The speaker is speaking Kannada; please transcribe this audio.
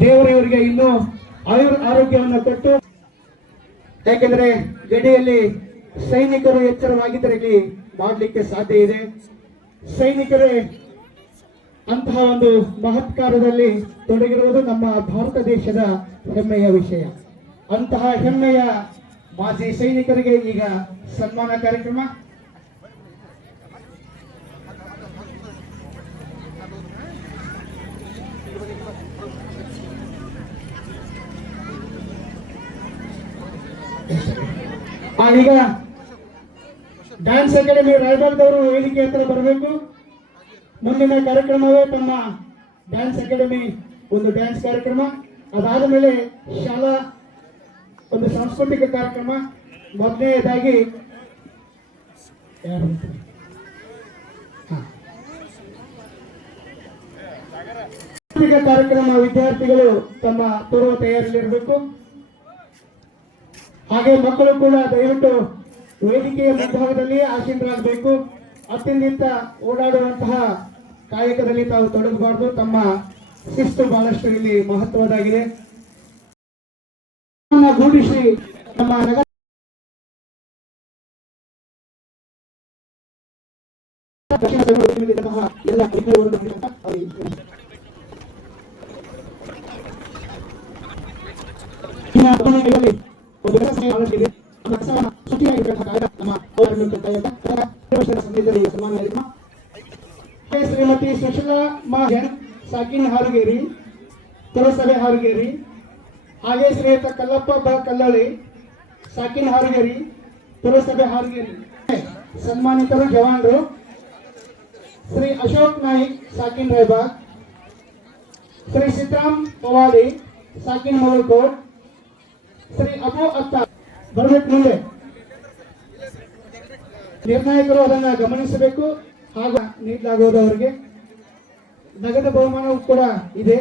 ದೇವರವರಿಗೆ ಇನ್ನು ಆಯುರ್ ಆರೋಗ್ಯವನ್ನು ಕೊಟ್ಟು, ಯಾಕೆಂದ್ರೆ ಗಡಿಯಲ್ಲಿ ಸೈನಿಕರು ಎಚ್ಚರವಾಗಿದ್ದರೆ ಇಲ್ಲಿ ಮಾಡಲಿಕ್ಕೆ ಸಾಧ್ಯ ಇದೆ. ಸೈನಿಕರೇ, ಅಂತಹ ಒಂದು ಮಹತ್ಕಾರದಲ್ಲಿ ತೊಡಗಿರುವುದು ನಮ್ಮ ಭಾರತ ದೇಶದ ಹೆಮ್ಮೆಯ ವಿಷಯ. ಅಂತಹ ಹೆಮ್ಮೆಯ ಮಾಜಿ ಸೈನಿಕರಿಗೆ ಈಗ ಸನ್ಮಾನ ಕಾರ್ಯಕ್ರಮ. ಈಗ ಡ್ಯಾನ್ಸ್ ಅಕಾಡೆಮಿ ರಾಯಬಾಗ್ದವರು ವೇದಿಕೆ ಹತ್ರ ಬರಬೇಕು. ಮುಂದಿನ ಕಾರ್ಯಕ್ರಮವೇ ತಮ್ಮ ಡ್ಯಾನ್ಸ್ ಅಕಾಡೆಮಿ ಒಂದು ಡ್ಯಾನ್ಸ್ ಕಾರ್ಯಕ್ರಮ. ಅದಾದ ಮೇಲೆ ಶಾಲಾ ಒಂದು ಸಾಂಸ್ಕೃತಿಕ ಕಾರ್ಯಕ್ರಮ. ಮೊದಲನೇದಾಗಿ ಯಾರು? ಕಾರ್ಯಕ್ರಮ ವಿದ್ಯಾರ್ಥಿಗಳು ತಮ್ಮ ಪೂರ್ವ ತಯಾರಿಯಲ್ಲಿರಬೇಕು. ಹಾಗೆ ಮಕ್ಕಳು ಕೂಡ ದಯವಿಟ್ಟು ವೇದಿಕೆಯ ಮುಂಭಾಗದಲ್ಲಿ ಆಸೀನರಾಗಬೇಕು. ಅತ್ಯಂತ ಓಡಾಡುವಂತಹ ಕಾಯಕದಲ್ಲಿ ತಾವು ತೊಡಗಬಾರದು. ತಮ್ಮ ಶಿಸ್ತು ಬಹಳಷ್ಟು ಇಲ್ಲಿ ಮಹತ್ವದಾಗಿದೆ ನಮ್ಮ ನಗರ ಎಲ್ಲ ಎಲ್ಲ ಶ್ರೀಮತಿ ಸುಶೀಲಾ ಮಹನ್ ಸಾಕಿನ್ ಹಾರುಗೇರಿ ಪುರಸಭೆ ಹಾರುಗೇರಿ ಹಾಗೆ ಶ್ರೀಯುತ ಕಲ್ಲಪ್ಪ ಬ ಕಲ್ಲಳ್ಳಿ ಸಾಕಿನ್ ಹಾರುಗೇರಿ ಪುರಸಭೆ ಹಾರುಗೇರಿ ಸನ್ಮಾನಿತರು ಜವಾನರು ಶ್ರೀ ಅಶೋಕ್ ನಾಯಕ್ ಸಾಕಿನ್ ರೈಬಾಗ್ ಶ್ರೀ ಸಿದ್ದರಾಮ್ ಪವಾಡಿ ಸಾಕಿನ್ ಮೊಗಲ್ಕೋಟ್ ಶ್ರೀ ಅಬು ಅತ್ತ ಬರಬೇಕು ಮುಂದೆ ನಿರ್ಣಾಯಕರು ಅದನ್ನ ಗಮನಿಸಬೇಕು ಹಾಗೂ ನೀಡಲಾಗುವುದು ಅವರಿಗೆ. ನಗದ ಬಹುಮಾನವೂ ಕೂಡ ಇದೆ.